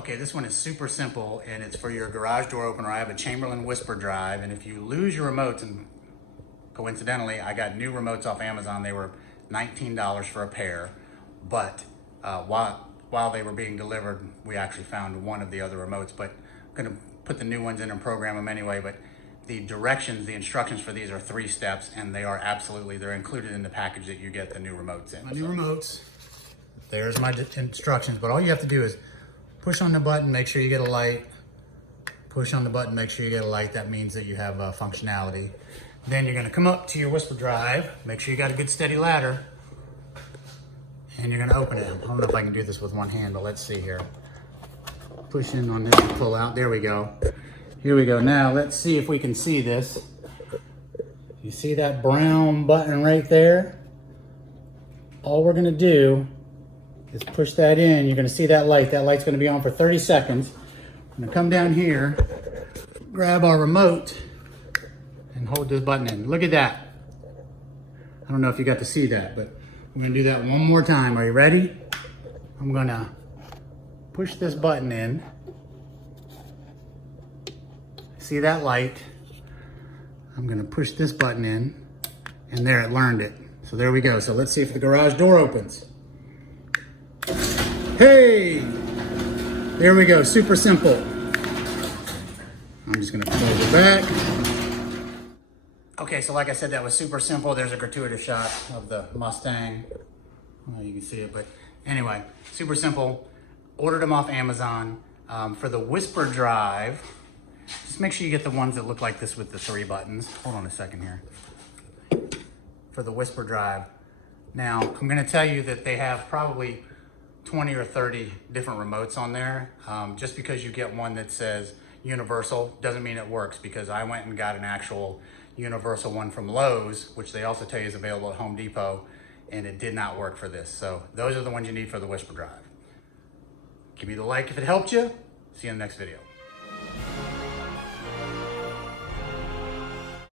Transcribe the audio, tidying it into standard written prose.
Okay, this one is super simple and it's for your garage door opener. I have a Chamberlain whisper drive, and if you lose your remotes, and coincidentally, I got new remotes off Amazon. They were $19 for a pair, but while they were being delivered, we actually found one of the other remotes, but I'm gonna put the new ones in and program them anyway. But the directions, the instructions for these are 3 steps, and they are absolutely, they're included in the package that you get the new remotes in. My new remotes, there's my instructions, but all you have to do is push on the button, make sure you get a light. Push on the button, make sure you get a light. That means that you have functionality. Then you're gonna come up to your whisper drive, make sure you got a good steady ladder, and you're gonna open it. I don't know if I can do this with one hand, but let's see here. Push in on this and pull out, there we go. Here we go. Now let's see if we can see this. You see that brown button right there? All we're gonna do is push that in. You're gonna see that light. That light's gonna be on for 30 seconds. I'm gonna come down here, grab our remote, and hold this button in. Look at that. I don't know if you got to see that, but we're gonna do that one more time. Are you ready? I'm gonna push this button in. See that light? I'm gonna push this button in, and there, it learned it. So there we go. So let's see if the garage door opens. Hey! There we go, super simple. I'm just gonna close it back. Okay, so like I said, that was super simple. There's a gratuitous shot of the Mustang. I don't know if you can see it, but anyway, super simple. Ordered them off Amazon. For the whisper drive, just make sure you get the ones that look like this with the 3 buttons. Hold on a second here. For the whisper drive. Now, I'm gonna tell you that they have probably 20 or 30 different remotes on there. Just because you get one that says universal doesn't mean it works, because I went and got an actual universal one from Lowe's, which they also tell you is available at Home Depot, and it did not work for this. So those are the ones you need for the whisper drive. Give me the like if it helped you. See you in the next video.